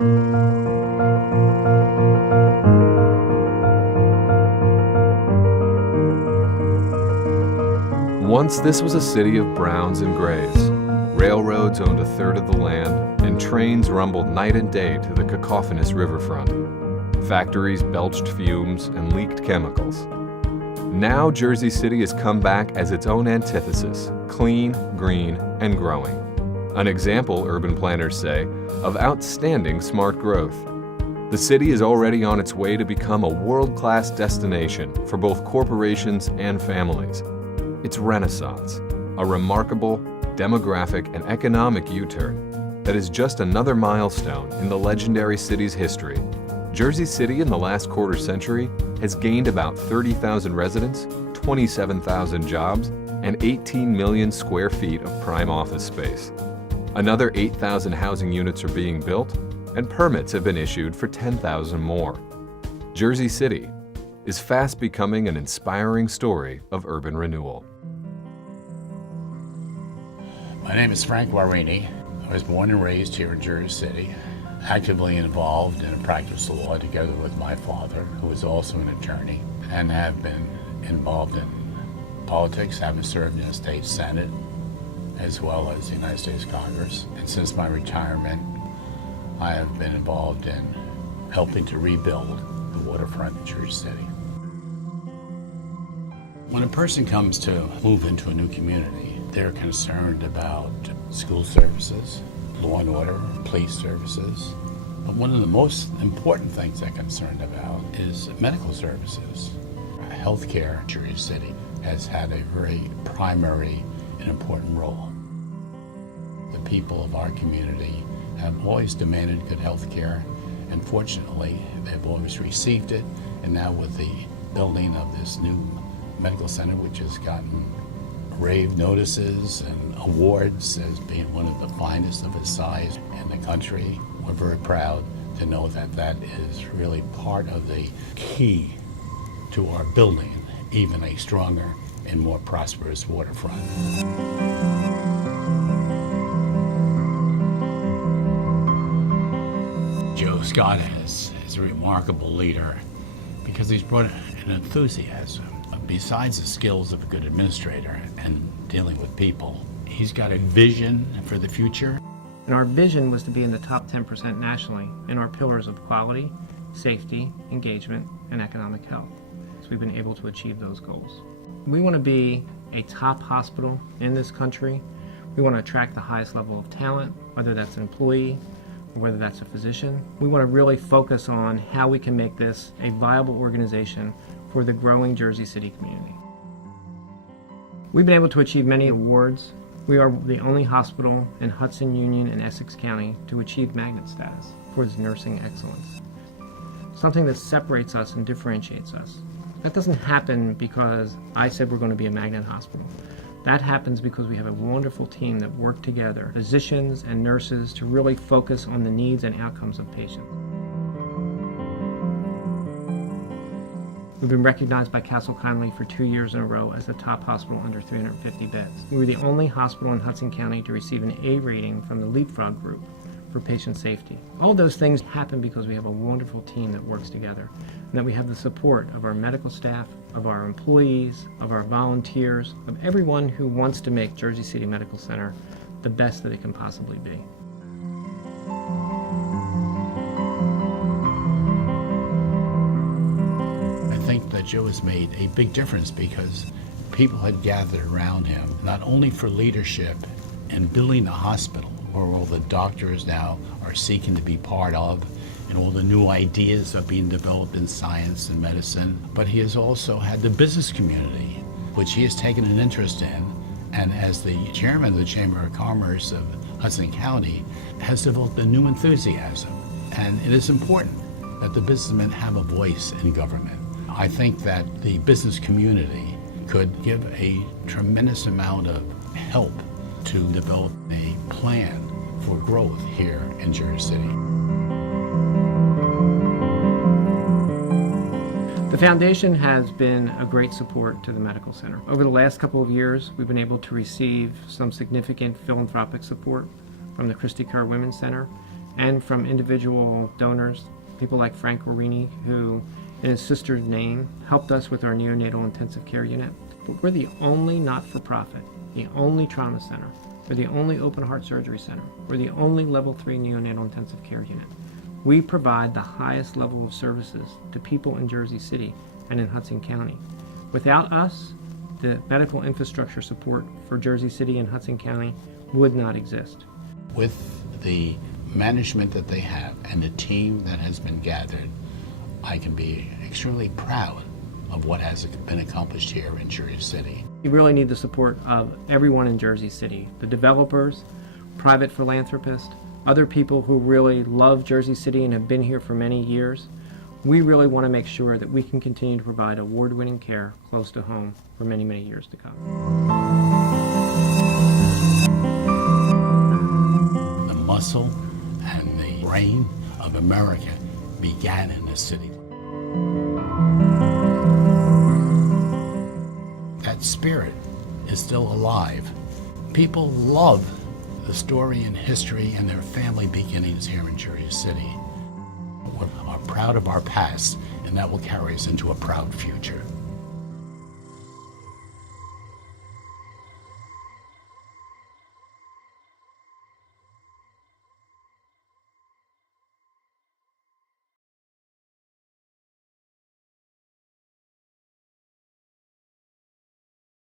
Once this was a city of browns and grays. Railroads owned a third of the land, and trains rumbled night and day to the cacophonous riverfront. Factories belched fumes and leaked chemicals. Now Jersey City has come back as its own antithesis, clean, green, and growing. An example, urban planners say, of outstanding smart growth. The city is already on its way to become a world-class destination for both corporations and families. It's Renaissance, a remarkable demographic and economic U-turn that is just another milestone in the legendary city's history. Jersey City in the last quarter century has gained about 30,000 residents, 27,000 jobs, and 18 million square feet of prime office space. Another 8,000 housing units are being built, and permits have been issued for 10,000 more. Jersey City is fast becoming an inspiring story of urban renewal. My name is Frank Warini. I was born and raised here in Jersey City, actively involved in a practice of law together with my father, who was also an attorney, and have been involved in politics, having served in the state Senate as well as the United States Congress. And since my retirement, I have been involved in helping to rebuild the waterfront in Jersey City. When a person comes to move into a new community, they're concerned about school services, law and order, police services. But one of the most important things they're concerned about is medical services. Healthcare in Jersey City has had a very primary and important role. The people of our community have always demanded good health care, and fortunately, they've always received it. And now with the building of this new medical center, which has gotten rave notices and awards as being one of the finest of its size in the country, we're very proud to know that that is really part of the key to our building even a stronger and more prosperous waterfront. Joe Scott is a remarkable leader because he's brought an enthusiasm. Besides the skills of a good administrator and dealing with people, he's got a vision for the future. And our vision was to be in the top 10% nationally in our pillars of quality, safety, engagement, and economic health. So we've been able to achieve those goals. We want to be a top hospital in this country. We want to attract the highest level of talent, whether that's an employee or whether that's a physician. We want to really focus on how we can make this a viable organization for the growing Jersey City community. We've been able to achieve many awards. We are the only hospital in Hudson, Union, and Essex County to achieve magnet status for its nursing excellence. Something that separates us and differentiates us. That doesn't happen because I said we're going to be a magnet hospital. That happens because we have a wonderful team that work together, physicians and nurses, to really focus on the needs and outcomes of patients. We've been recognized by Castle Connolly for 2 years in a row as the top hospital under 350 beds. We were the only hospital in Hudson County to receive an A rating from the Leapfrog Group for patient safety. All those things happen because we have a wonderful team that works together, and that we have the support of our medical staff, of our employees, of our volunteers, of everyone who wants to make Jersey City Medical Center the best that it can possibly be. I think that Joe has made a big difference because people had gathered around him, not only for leadership in building the hospital, where all the doctors now are seeking to be part of, and all the new ideas are being developed in science and medicine, but he has also had the business community, which he has taken an interest in, and as the chairman of the Chamber of Commerce of Hudson County, has developed a new enthusiasm. And it is important that the businessmen have a voice in government. I think that the business community could give a tremendous amount of help to develop a plan for growth here in Jersey City. The foundation has been a great support to the medical center. Over the last couple of years, we've been able to receive some significant philanthropic support from the Christie Kerr Women's Center and from individual donors, people like Frank Guarini, who in his sister's name helped us with our neonatal intensive care unit. But we're the only not-for-profit, the only trauma center, we're the only open heart surgery center, we're the only level 3 neonatal intensive care unit. We provide the highest level of services to people in Jersey City and in Hudson County. Without us, the medical infrastructure support for Jersey City and Hudson County would not exist. With the management that they have and the team that has been gathered, I can be extremely proud of what has been accomplished here in Jersey City. You really need the support of everyone in Jersey City, the developers, private philanthropists, other people who really love Jersey City and have been here for many years. We really want to make sure that we can continue to provide award-winning care close to home for many, many years to come. The muscle and the brain of America began in this city. That spirit is still alive. People love the story and history and their family beginnings here in Jersey City. We are proud of our past, and that will carry us into a proud future.